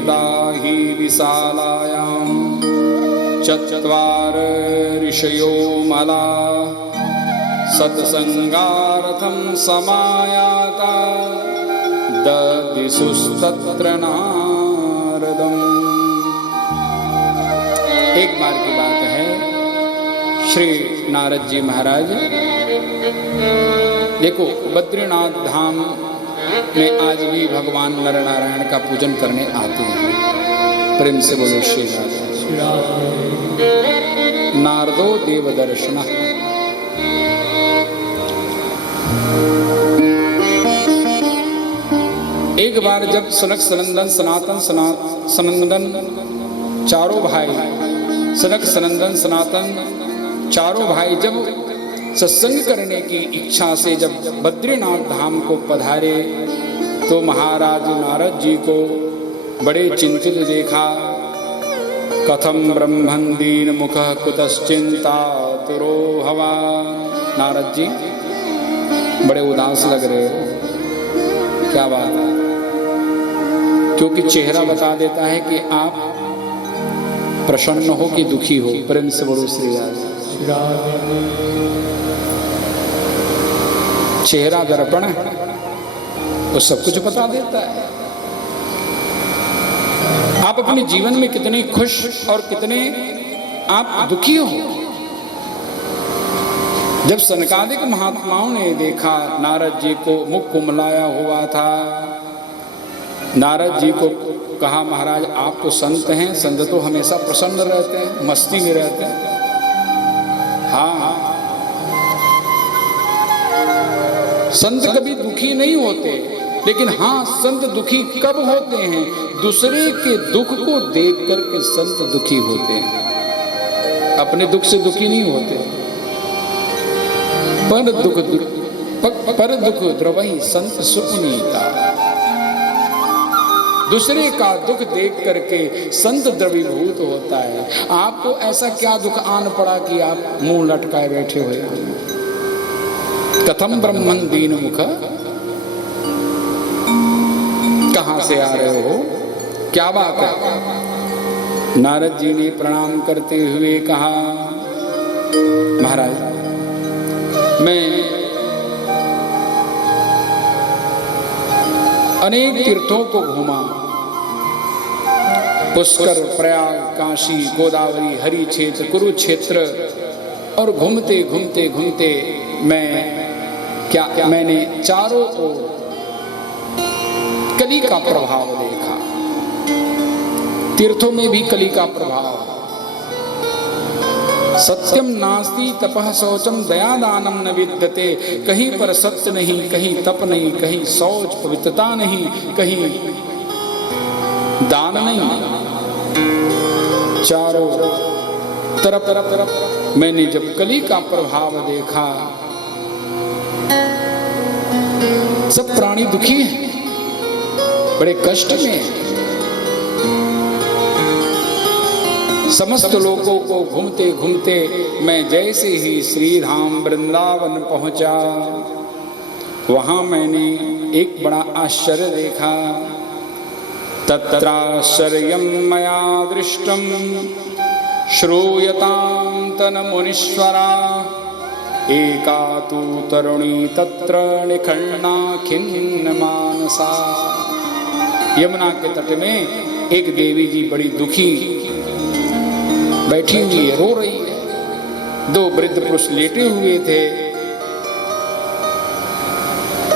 ददाहि विशालायां चत्वार ऋषयो मला सत्संगार्थं समायाता ददिशुस्तत्र नारदम्। एक बार की बात है, श्री नारद जी महाराज देखो बद्रीनाथ धाम में आज भी भगवान नर नारायण का पूजन करने आते हैं। प्रेम से बोलो श्री राधे। नारदो देव दर्शन। एक बार जब सनक सनंदन सनंदन चारों भाई सनक सनंदन सनातन चारों भाई जब सत्संग करने की इच्छा से जब बद्रीनाथ धाम को पधारे तो महाराज नारद जी को बड़े चिंतित देखा। कथम ब्रह्मन् दीन मुख कुतश्चिंता तुरो हवा। नारद जी बड़े उदास लग रहे हो, क्या बात है? क्योंकि चेहरा बता देता है कि आप प्रसन्न हो कि दुखी हो। प्रेम से बोलो श्री राधे। चेहरा दर्पण वो सब कुछ बता देता है। आप अपने जीवन में कितने खुश और कितने आप दुखी हो। जब सनकादिक महात्माओं ने देखा नारद जी को, मुख कुमलाया हुआ था, नारद जी को कहा महाराज आप तो संत हैं, संत तो हमेशा प्रसन्न रहते हैं, मस्ती में रहते हैं। हाँ, संत कभी दुखी नहीं होते, लेकिन हाँ संत दुखी कब होते हैं? दूसरे के दुख को देख करके संत दुखी होते हैं, अपने दुख से दुखी नहीं होते। पर दुख द्रवहि संत सुपुनीता। दूसरे का दुख देख करके संत द्रवीभूत होता है। आपको ऐसा क्या दुख आन पड़ा कि आप मुंह लटकाए बैठे हुए? कथम ब्रह्मन् दीन मुख, कहां से आ रहे हो, क्या बात है? नारद जी ने प्रणाम करते हुए कहा महाराज मैं अनेक तीर्थों को घूमा, पुष्कर, प्रयाग, काशी, गोदावरी, हरि क्षेत्र, कुरुक्षेत्र, और घूमते घूमते घूमते मैंने चारों ओर कली का प्रभाव देखा। तीर्थों में भी कली का प्रभाव। सत्यम नास्ति तपः शौचम दयादानम न विद्यते। कहीं पर सत्य नहीं, कहीं तप नहीं, कहीं शौच पवित्रता नहीं, कहीं दान नहीं। चारों तरफ मैंने जब कली का प्रभाव देखा, सब प्राणी दुखी हैं, बड़े कष्ट में हैं। समस्त लोगों को घूमते घूमते मैं जैसे ही श्री धाम वृंदावन पहुंचा, वहां मैंने एक बड़ा आश्चर्य देखा। तत्राश्चर्यं मया दृष्टं श्रूयतां तन मुनीश्वरा। एका तु तरुणी तत्र निखण्डा खिन्न मानसा। यमुना के तट में एक देवी जी बड़ी दुखी बैठी हुई है, रो रही है। दो वृद्ध पुरुष लेटे हुए थे।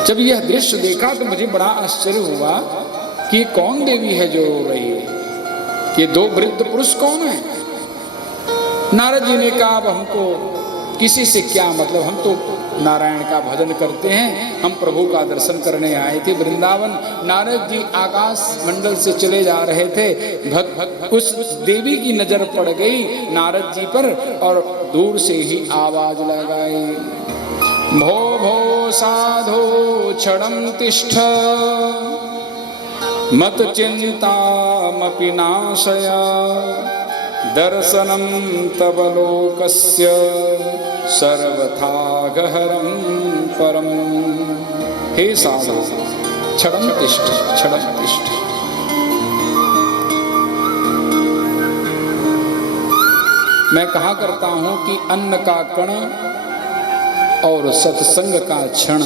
जब यह दृश्य देखा तो मुझे बड़ा आश्चर्य हुआ कि ये कौन देवी है जो रो रही है, ये दो वृद्ध पुरुष कौन है? नारद जी ने कहा अब हमको किसी से क्या मतलब, हम तो नारायण का भजन करते हैं, हम प्रभु का दर्शन करने आए थे वृंदावन। नारद जी आकाश मंडल से चले जा रहे थे, उस देवी की नजर पड़ गई नारद जी पर और दूर से ही आवाज लगाई, भो भो साधो क्षणं तिष्ठ मत चिंतामपि नाशय दर्शनं तव लोकस्य सर्वथा गहरं परम। हे साधु क्षणं तिष्ठ क्षणं तिष्ठ। मैं कहा करता हूं कि अन्न का कण और सत्संग का क्षण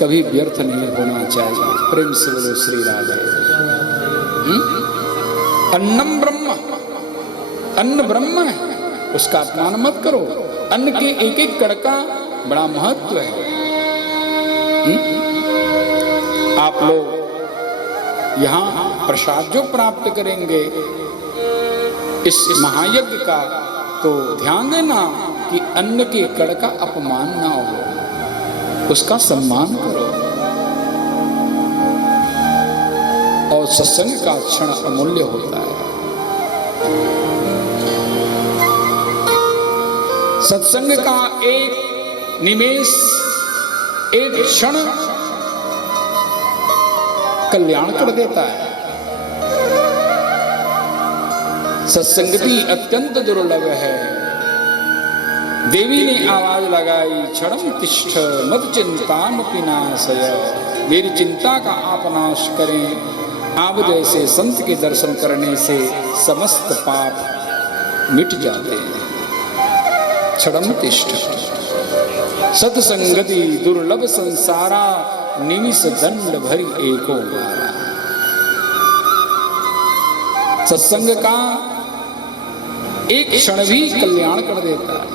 कभी व्यर्थ नहीं होना चाहिए। प्रेम से बोलो श्री राधे। अन्नम ब्रह्म, अन्न ब्रह्म है, उसका अपमान मत करो। अन्न के एक एक कण का बड़ा महत्व है। आप लोग यहां प्रसाद जो प्राप्त करेंगे इस महायज्ञ का, तो ध्यान देना कि अन्न के कण का अपमान ना हो, उसका सम्मान करो। और सत्संग का क्षण अमूल्य होता है। सत्संग का एक निमेष, एक क्षण कल्याण कर देता है। सत्संगति अत्यंत दुर्लभ है। देवी ने आवाज लगाई, क्षणम तिष्ठ मत चिंता विनाशय। मेरी चिंता का आप नाश करें। आप जैसे संत के दर्शन करने से समस्त पाप मिट जाते हैं। क्षणम तिष्ठ सत्संगति दुर्लभ संसारा, निमिष दंड भरी एको बारा। सत्संग का एक क्षण भी कल्याण कर देता है।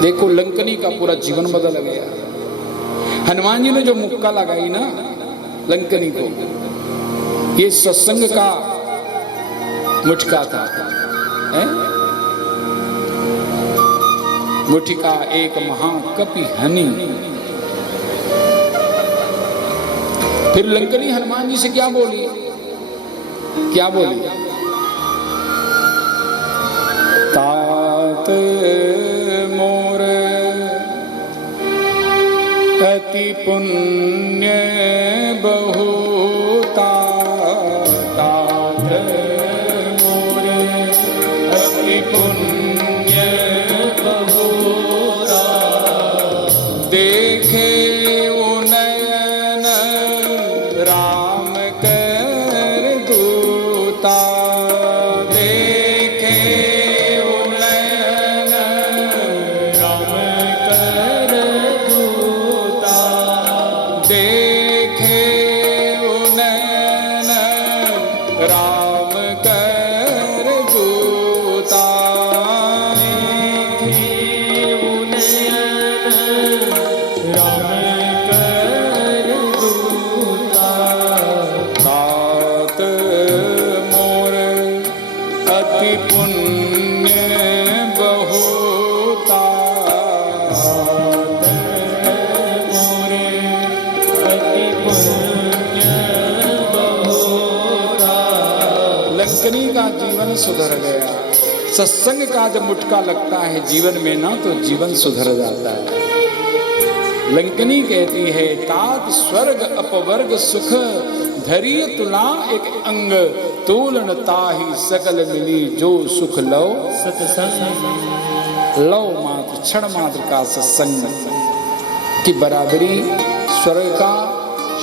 देखो लंकनी का पूरा जीवन बदल गया। हनुमान जी ने जो मुक्का लगाई ना लंकनी को, ये सत्संग का मुटका था। मुठिका एक महाकपि हनि। फिर लंकनी हनुमान जी से क्या बोली? क्या बोली? तात मोर अति पुण्य बहुता। तात मोर अति पुण्य बहुता। देखे उनयन राम कर दूता। देखे उनयन राम कर दूता। देखे उनयन राम कर दूता। देखे उनयन राम कर दूता। तात मोर अति पुण्य बहुता। तात मोर अति पुण्य बहुता। लंकनी का जीवन सुधर गया। सत्संग का जब मुटका लगता है जीवन में ना, तो जीवन सुधर जाता है। लंकनी कहती है, तात स्वर्ग अपवर्ग सुख धरी तुला एक अंग। तोलन ताहि सकल मिली जो सुख लो सत्संग। लो मात्र क्षण मात्र का सत्संग की बराबरी स्वर्ग का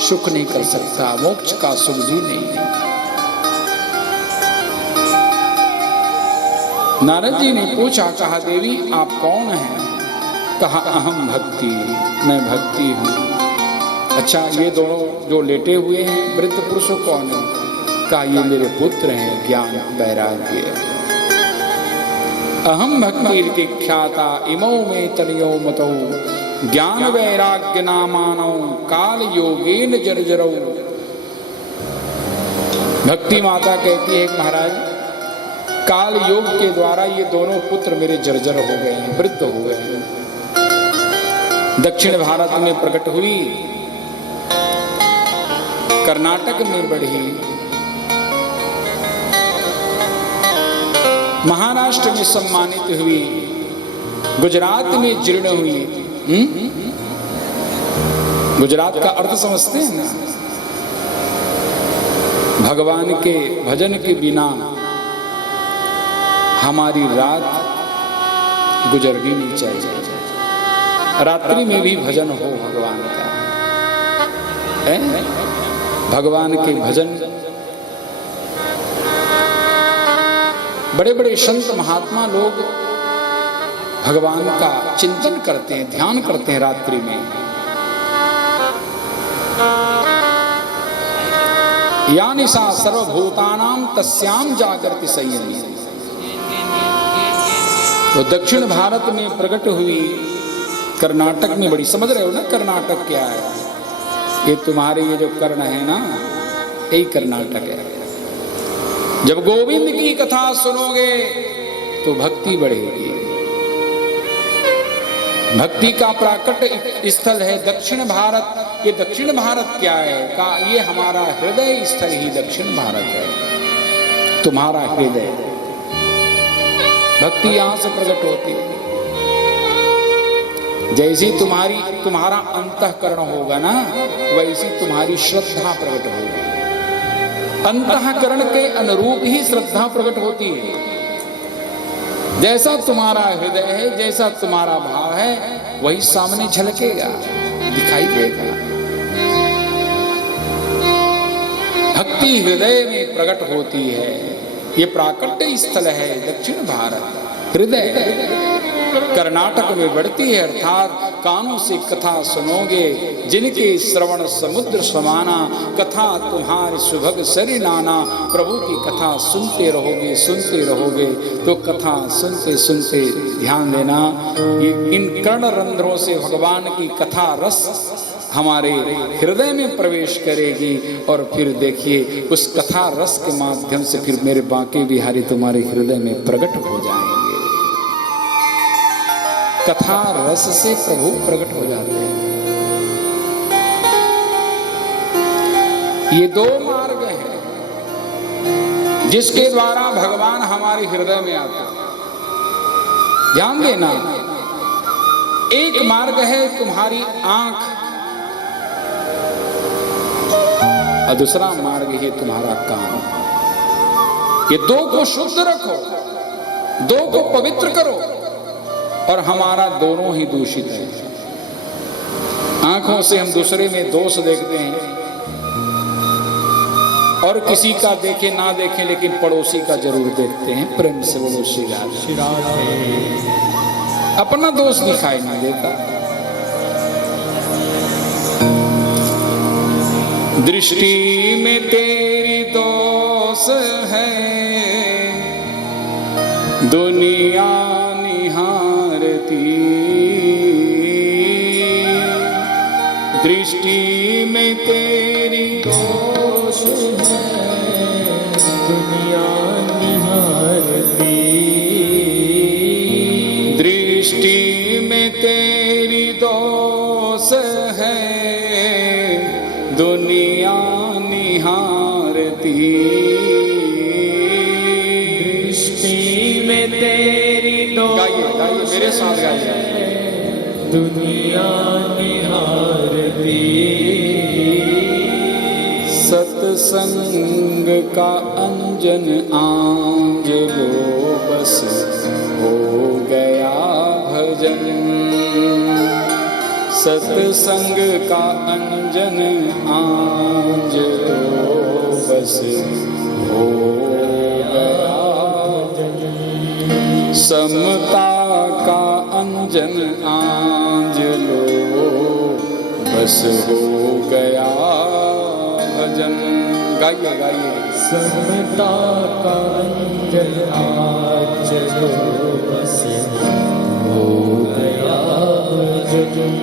सुख नहीं कर सकता, मोक्ष का सुख भी नहीं। नारद जी ने पूछा, कहा देवी आप कौन हैं? कहा अहम भक्ति, मैं भक्ति हूँ। अच्छा ये दोनों जो लेटे हुए हैं वृद्ध पुरुष कौन है? कहा ये मेरे पुत्र हैं ज्ञान वैराग्य। अहम भक्ति ख्याता इमौ में तनयो मतौ। ज्ञान वैराग्य नामानो काल योगेन जर्जरौ। भक्ति माता कहती है महाराज काल योग के द्वारा ये दोनों पुत्र मेरे जर्जर हो गए हैं, वृद्ध हो गए हैं। दक्षिण भारत में प्रकट हुई, कर्नाटक में बढ़ी, महाराष्ट्र में सम्मानित हुई, गुजरात में जीर्ण हुई। गुजरात का अर्थ समझते हैं ना? भगवान के भजन के बिना हमारी रात गुजरनी नहीं चाहिए। रात्रि में भी भजन हो भगवान का। भगवान के भजन बड़े बड़े संत महात्मा लोग भगवान का चिंतन करते हैं, ध्यान करते हैं रात्रि में। या निशा सर्वभूतानां तस्याम जागृति संयमी। तो दक्षिण भारत में प्रकट हुई, कर्नाटक में बड़ी, समझ रहे हो ना कर्नाटक क्या है? ये तुम्हारे ये जो कर्ण है ना, यही कर्नाटक है। जब गोविंद की कथा सुनोगे तो भक्ति बढ़ेगी। भक्ति का प्राकट स्थल है दक्षिण भारत। ये दक्षिण भारत क्या है? का ये हमारा हृदय स्थल ही दक्षिण भारत है। तुम्हारा हृदय, भक्ति यहां से प्रकट होती है। जैसी तुम्हारा अंतःकरण होगा ना, वैसी तुम्हारी श्रद्धा प्रकट होगी। अंतःकरण के अनुरूप ही श्रद्धा प्रकट होती है। जैसा तुम्हारा हृदय है, जैसा तुम्हारा भाव है, वही सामने झलकेगा, दिखाई देगा। भक्ति हृदय में प्रकट होती है। ये प्राकट्य स्थल है दक्षिण भारत, हृदय। कर्नाटक में बढ़ती है, अर्थात कानों से कथा सुनोगे, जिनके श्रवण समुद्र समाना, कथा तुम्हारे सुभग सरि नाना। प्रभु की कथा सुनते रहोगे तो कथा सुनते सुनते ध्यान देना, ये इन कर्ण रंध्रों से भगवान की कथा रस हमारे हृदय में प्रवेश करेगी। और फिर देखिए उस कथा रस के माध्यम से फिर मेरे बांके बिहारी तुम्हारे हृदय में प्रकट हो जाएंगे। कथा रस से प्रभु प्रकट हो जाते हैं। ये दो मार्ग हैं जिसके द्वारा भगवान हमारे हृदय में आते हैं। ध्यान देना, एक मार्ग है तुम्हारी आंख और दूसरा मार्ग है तुम्हारा कान। ये दो को शुद्ध रखो, दो को पवित्र करो, और हमारा दोनों ही दूषित है। आंखों से हम दूसरे में दोष देखते हैं, और किसी का देखे ना देखे लेकिन पड़ोसी का जरूर देखते हैं। प्रेम से बोलो श्री राधे। अपना दोष दिखाई नहीं देता। दृष्टि में तेरी दोष है, दुनिया दृष्टि में तेरी दोष है, दुनिया निहारती। दृष्टि में तेरी दोष है, दुनिया निहारती। दृष्टि में तेरी दोष, गाइए मेरे साथ गाइए। दुनिया निहारती। सत्संग का अंजन आंज लो, बस हो गया भजन। सत्संग का अंजन आंज लो, बस हो गया भजन। समता का अंजन आंज लो, बस हो गया भजन। गाइए गाइए। समता का अंजन आंज लो, बस हो गया भजन।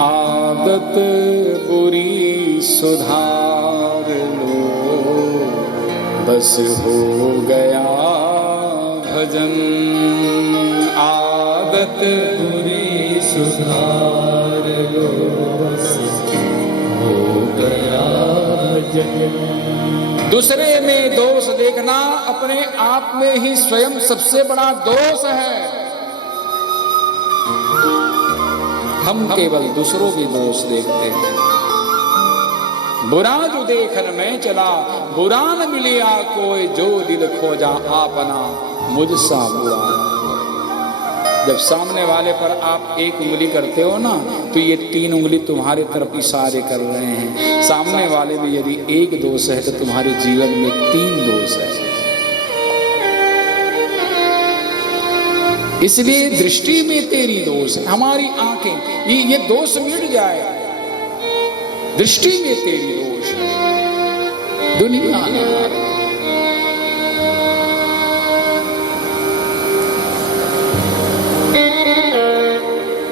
आदत बुरी सुधार लो, बस हो गया भजन। आदत बुरी सुधार लो, बस हो गया भजन। दूसरे में दोष देखना अपने आप में ही स्वयं सबसे बड़ा दोष है। हम केवल दूसरों के दोष देखते हैं। बुरा जो देखन में चला, बुरा न मिलिया कोई, जो दिल खोजा आपना, मुझसा बुरा। जब सामने वाले पर आप एक उंगली करते हो ना, तो ये 3 उंगली तुम्हारे तरफ इशारे कर रहे हैं। सामने वाले में यदि एक दोष है तो तुम्हारे जीवन में 3 दोष है। इसलिए दृष्टि में तेरी दोष है। हमारी आंखें ये दोष मिट जाए, दृष्टि में तेरी दोष है, दुनिया ने।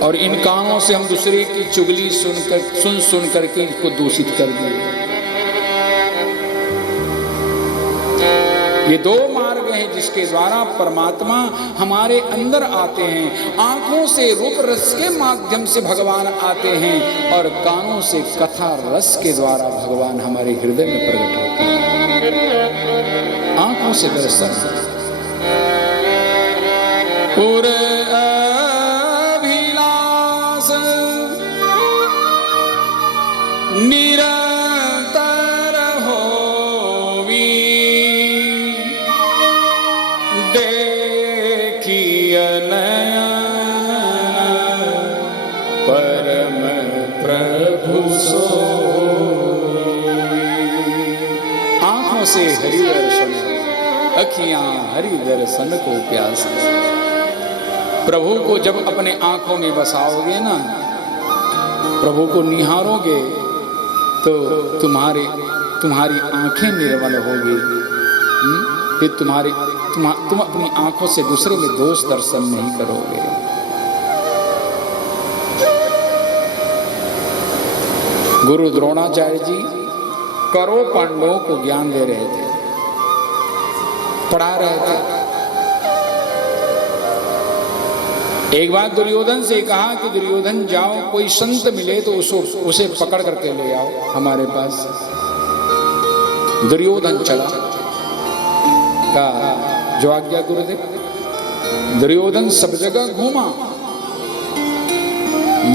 और इन कानों से हम दूसरे की चुगली सुन करके इनको दूषित कर दिए। ये दो मार्ग हैं जिसके द्वारा परमात्मा हमारे अंदर आते हैं। आंखों से रूप रस के माध्यम से भगवान आते हैं और कानों से कथा रस के द्वारा भगवान हमारे हृदय में प्रकट होते हैं। आंखों से दर्शन पूरे अभिलाष निरंतर होवी, देखिय नयन परम प्रभु सोई। आंखों से हरि दर्शन, अखियां हरि दर्शन को प्यास। प्रभु को जब अपने आंखों में बसाओगे ना, प्रभु को निहारोगे तो तुम्हारी आंखें निर्मल होगी। फिर तुम अपनी आंखों से दूसरे में दोष दर्शन नहीं करोगे। गुरु द्रोणाचार्य जी करोड़ पांडवों को ज्ञान दे रहे थे, पढ़ा रहे थे। एक बार दुर्योधन से कहा कि दुर्योधन जाओ, कोई संत मिले तो उसे पकड़ करके ले आओ हमारे पास। दुर्योधन चला, कहा जो आज्ञा गुरुदेव। दुर्योधन सब जगह घूमा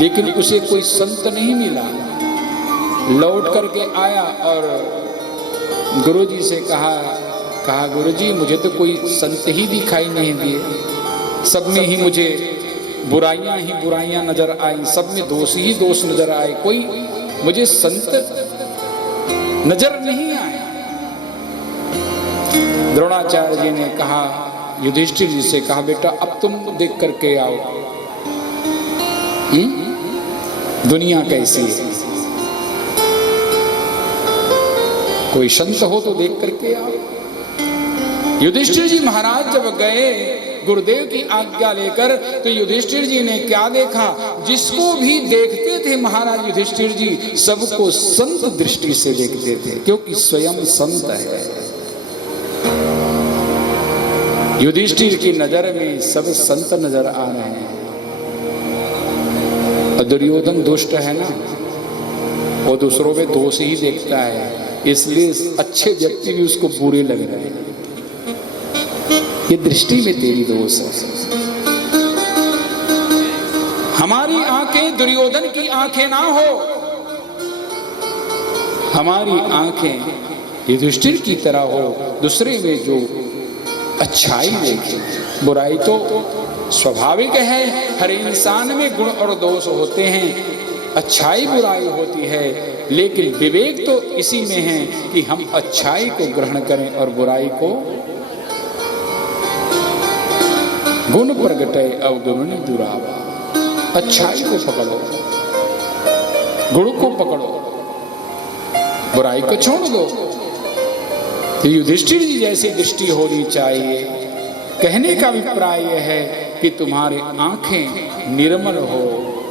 लेकिन उसे कोई संत नहीं मिला। लौट करके आया और गुरुजी से कहा गुरुजी मुझे तो कोई संत ही दिखाई नहीं दिए, सब में ही मुझे बुराइयां ही बुराइयां नजर आई, सब में दोष ही दोष नजर आए, कोई मुझे संत नजर नहीं आया। द्रोणाचार्य जी ने कहा, युधिष्ठिर जी से कहा बेटा अब तुम देख करके आओ दुनिया कैसी है, कोई संत हो तो देख करके आओ। युधिष्ठिर जी महाराज जब गए गुरुदेव की आज्ञा लेकर, तो युधिष्ठिर जी ने क्या देखा, जिसको भी देखते थे महाराज युधिष्ठिर जी सबको संत दृष्टि से देखते थे, क्योंकि स्वयं संत है। युधिष्ठिर की नजर में सब संत नजर आ रहे हैं। दुर्योधन दुष्ट है ना, वो दूसरों में दोष ही देखता है, इसलिए अच्छे व्यक्ति भी उसको बुरे लग रहे हैं। ये दृष्टि में तेरी दोष है। हमारी आंखें दुर्योधन की आंखें ना हो, हमारी आंखें युधिष्ठिर की तरह हो, दूसरे में जो अच्छाई देखे। बुराई तो स्वाभाविक है, हर इंसान में गुण और दोष होते हैं, अच्छाई बुराई होती है, लेकिन विवेक तो इसी में है कि हम अच्छाई को ग्रहण करें और बुराई को। गुण प्रगटे अवगुण दुरावा, अच्छाई को पकड़ो, गुण को पकड़ो, बुराई को छोड़ दो। तो युधिष्ठिर जी जैसी दृष्टि होनी चाहिए। कहने का अभिप्राय यह है कि तुम्हारे आंखें निर्मल हो,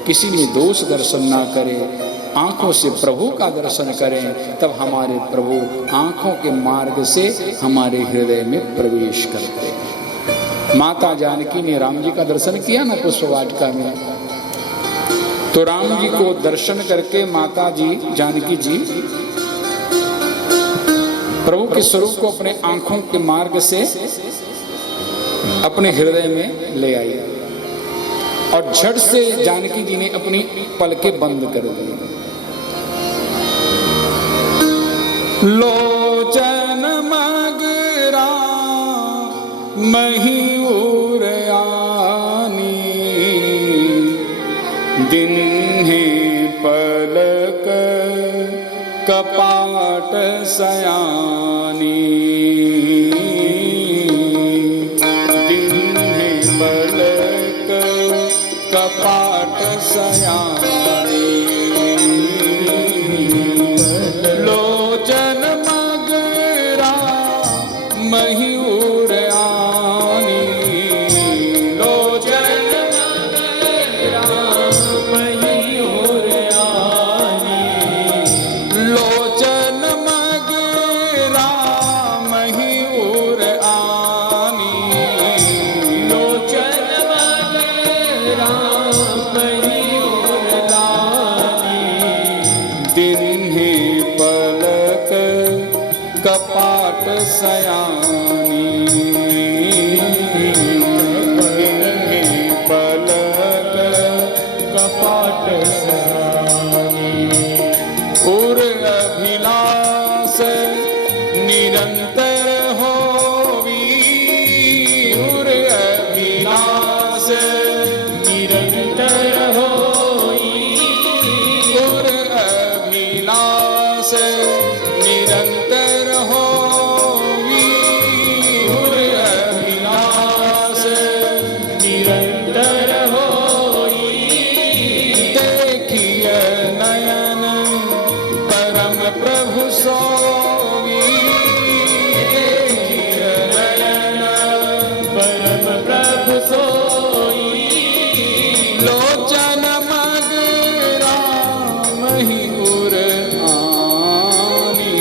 किसी में दोष दर्शन ना करें, आंखों से प्रभु का दर्शन करें, तब हमारे प्रभु आंखों के मार्ग से हमारे हृदय में प्रवेश करते हैं। माता जानकी ने राम जी का दर्शन किया ना पुष्प वाटिका में, तो राम जी को दर्शन करके माता जी जानकी जी प्रभु के स्वरूप को अपने आंखों के मार्ग से अपने हृदय में ले आई और झट से जानकी जी ने अपनी पलकें बंद कर दी। लोचन मगरा महीउरयानी, दिन है पलक कपाट सयानी, दिन है पलक मयूर आनी, लोचन मयूर आनी, लोचन मगरा मयूर आनी, लोचन मगरा मयूर लानी, दिन्हे पलक कपाट सयानी, दिन्हे पलक कपाट सयानी, उर अभिलाष निरंतर होवी, उर अभिलाष निरंतर होई, उर अभिलाष निरंतर होवी, उर अभिलाष निरंतर होई, देखिए नयन परम प्रभु सोवी, देखिए नयन परम प्रभु सोई, लोचन मगरा मयूर आनी,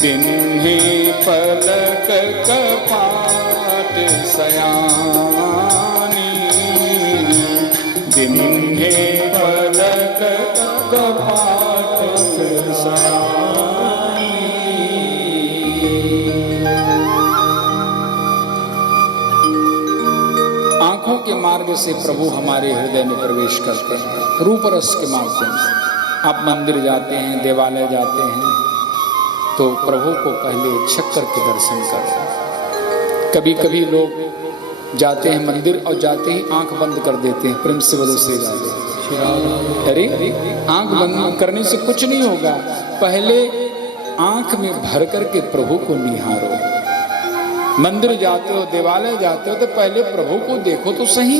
दिन्हे पलक कपाट सयानी, दिन्हे पलक कपाट सयानी। आंखों के मार्ग से प्रभु हमारे हृदय में प्रवेश करते हैं, रूप रस के माध्यम से। आप मंदिर जाते हैं, देवालय जाते हैं, तो प्रभु को पहले छक्कर के दर्शन करो। कभी कभी लोग जाते हैं मंदिर और जाते ही आंख बंद कर देते हैं, प्रेम से बोलो से जाते हैं। अरे आंख बंद करने से कुछ नहीं होगा, पहले आंख में भर करके प्रभु को निहारो। मंदिर जाते हो, देवालय जाते हो, तो पहले प्रभु को देखो तो सही।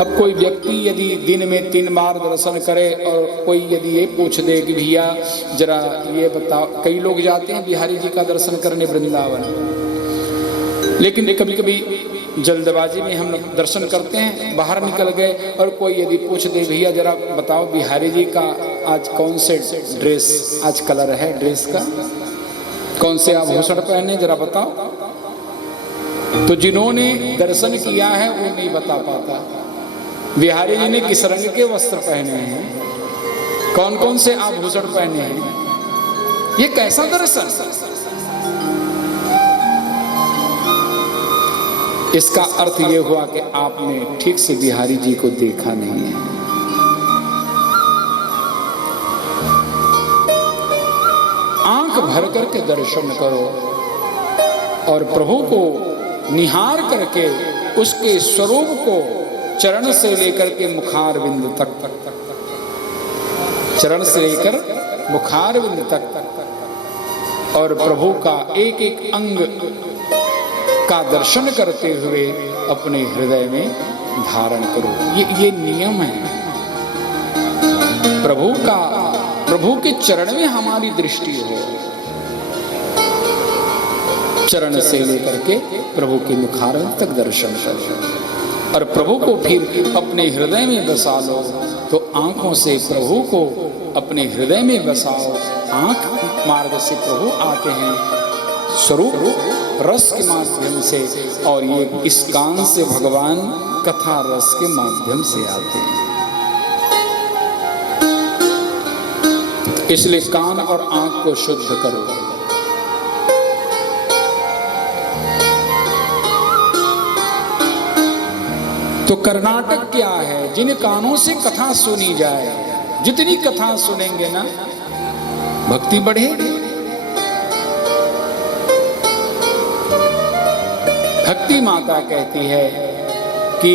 अब कोई व्यक्ति यदि दिन में 3 बार दर्शन करे और कोई यदि ये पूछ दे कि भैया जरा ये बताओ, कई लोग जाते हैं बिहारी जी का दर्शन करने वृंदावन, लेकिन कभी कभी जल्दबाजी में हम दर्शन करते हैं, बाहर निकल गए और कोई यदि पूछ दे भैया जरा बताओ बिहारी जी का आज कौन से ड्रेस, आज कलर है ड्रेस का, कौन से आभूषण पहने जरा बताओ, तो जिन्होंने दर्शन किया है वो नहीं बता पाता। बिहारी जी ने किस रंग के वस्त्र पहने हैं, कौन कौन से आभूषण पहने हैं, ये कैसा दर्शन। इसका अर्थ ये हुआ कि आपने ठीक से बिहारी जी को देखा नहीं है। आंख भर करके दर्शन करो और प्रभु को निहार करके उसके स्वरूप को चरण से लेकर के मुखार बिंदु तक, चरण से लेकर मुखार बिंदु तक, और प्रभु का एक एक अंग का दर्शन करते हुए अपने हृदय में धारण करो। ये नियम है प्रभु के चरण में हमारी दृष्टि हो, चरण से लेकर के प्रभु के मुखार तक दर्शन करो और प्रभु को फिर अपने हृदय में बसा लो। तो आंखों से प्रभु को अपने हृदय में बसाओ। आंख मार्ग से प्रभु आते हैं स्वरूप रस के माध्यम से, और ये इस कान से भगवान कथा रस के माध्यम से आते हैं। इसलिए कान और आंख को शुद्ध करो। तो कर्नाटक क्या है, जिन कानों से कथा सुनी जाए, जितनी कथा सुनेंगे ना भक्ति बढ़ेगी। भक्ति माता कहती है कि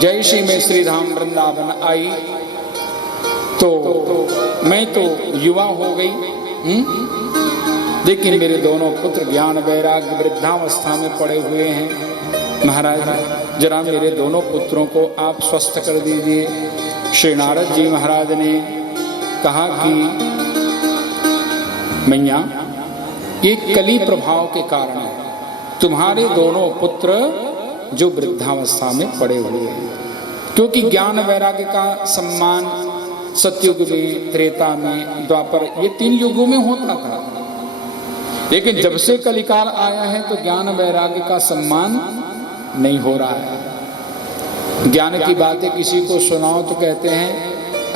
जयश्री में श्रीधाम वृंदावन आई तो मैं तो युवा हो गई, लेकिन मेरे दोनों पुत्र ज्ञान वैराग्य वृद्धावस्था में पड़े हुए हैं। महाराज जरा मेरे दोनों पुत्रों को आप स्वस्थ कर दीजिए। श्री नारद जी महाराज ने कहा कि मैया, ये कली प्रभाव के कारण है, तुम्हारे दोनों पुत्र जो वृद्धावस्था में पड़े हुए हैं। क्योंकि ज्ञान वैराग्य का सम्मान सतयुग में, त्रेता में, द्वापर, ये 3 युगों में होता था, लेकिन जब से कलिकाल आया है तो ज्ञान वैराग्य का सम्मान नहीं हो रहा है। ज्ञान की बातें किसी को सुनाओ तो कहते हैं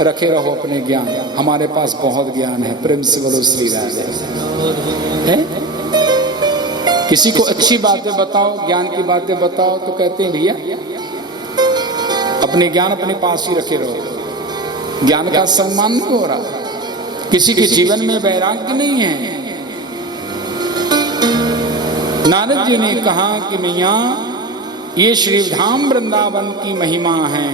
रखे रहो अपने ज्ञान, हमारे पास बहुत ज्ञान है। प्रेम से बोलो श्री राधे। है किसी को अच्छी बातें बताओ, ज्ञान की बातें बताओ तो कहते हैं भैया अपने ज्ञान अपने पास ही रखे रहो। ज्ञान का सम्मान नहीं हो रहा, किसी के जीवन में वैराग्य नहीं है। नारद जी ने कहा कि मैया, ये श्रीधाम वृंदावन की महिमा है।